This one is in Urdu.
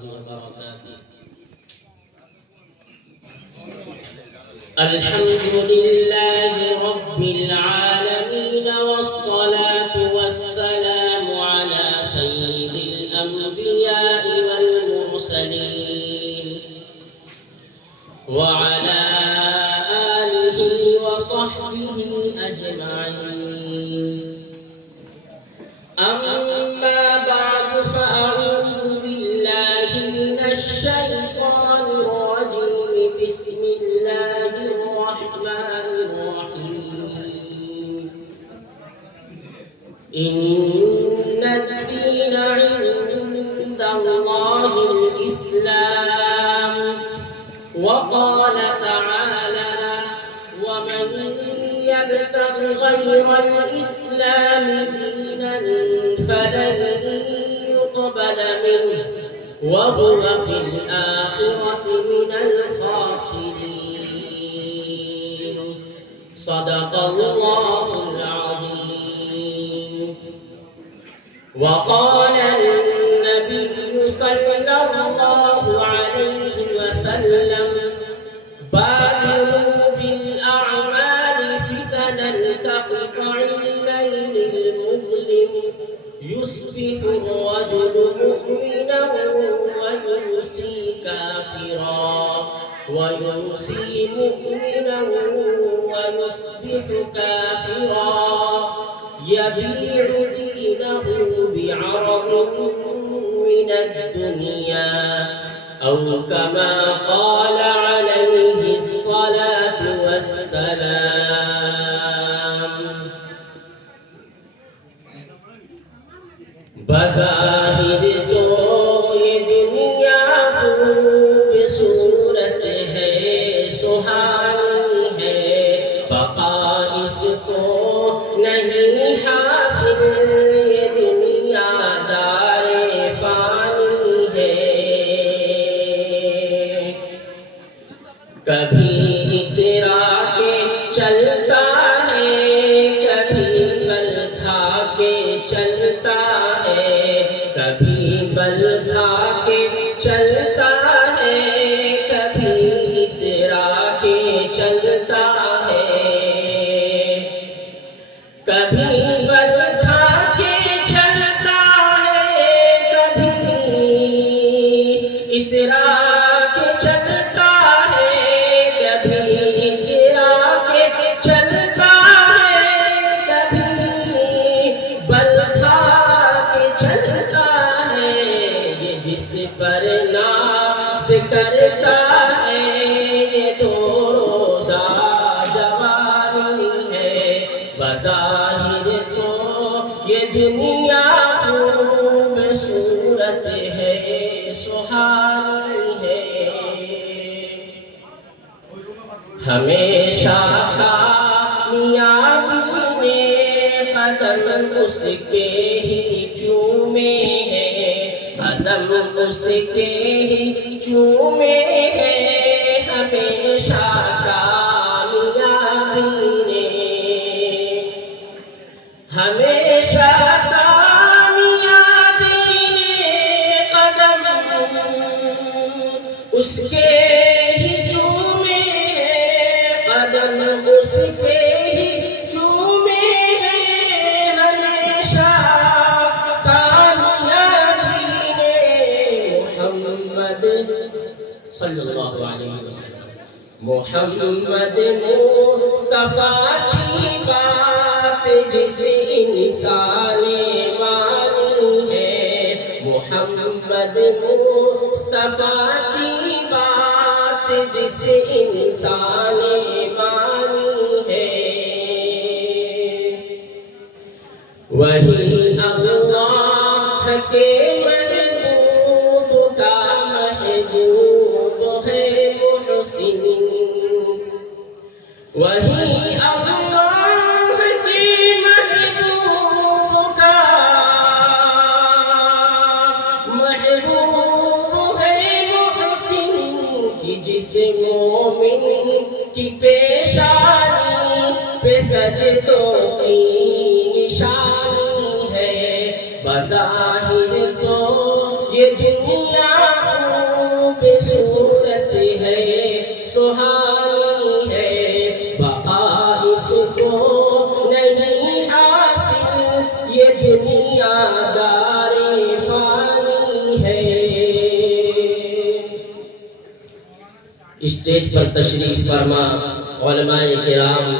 الله وبركاته. الحمد لله رب العالمين، والصلاة والسلام على سيد الأنبياء والمرسلين وعلى آله وصحبه أجمعين. أما بعد، فأعوذ بالله من الشيطان الرجيم. بسم الله الرحمن الرحيم. إن الدين عند الله الإسلام. وقال تعالى: ومن يبتغ غير الإسلام دينا فلن يقبل منه وهو في الآخرة من الخاسرين. صدق الله العظيم. وقال النبي صلى الله عليه وسلم: بادروا بالأعمال فتنا كقطع الليل المظلم، يصبح الرجل مؤمنا ويمسي كافرا، ويمسي مؤمنا ويصبح كافرا، يبيع دينه بعرض من الدنيا، أو كما قال عليه الصلاة والسلام. بظاہر تو یہ دنیا خوب صورت ہے، سہانی ہے، بقا اس کو نہیں حاصل، یہ دنیا دار فانی ہے. کبھی اترا کے چلتا ہے، کبھی بل کھا کے چلتا ہے، کبھی بل کھا کے چلتا ہے، کبھی اترا کے چلتا ہے، کبھی بل کھا کے چلتا ہے، کبھی اترا کے چلتا ہے، کبھی اترا کے چلتا ہے، کبھی بل کھا کے چلتا ہے. یہ جس پر ناز کرتا ہے، یہ دو روزہ جوانی ہے. بظاہر تو یہ دنیا خوب صورت ہے، سہانی ہے. ہمیشہ کامیابی میں قدم اس کے ہی چومے ہیں، قدم اس کے ہی چومے ہیں. ہمیشہ کامیابی نے، ہمیشہ کامیابی نے قدم اس کے ہی چومے ہیں، قدم اس کے ہی چومے ہیں. ہمیشہ کامیابی نے محمد صلی اللہ علیہ وسلم، محمد مصطفیٰ کی بات جس انسان نے مانی ہے، محمد مصطفیٰ کی بات جس انسان نے مانی ہے. وہی اللہ کے محبوب کا محبوب ہے محسن، وہی اللہ کے محبوب کا محبوب ہے محسن، کہ جس مومن کی پیشانی پہ سجدوں کی نشانی ہے. بظاہر تو یہ دنیا دنیا دار فانی ہے۔ اسٹیج پر تشریف فرما علماء کرام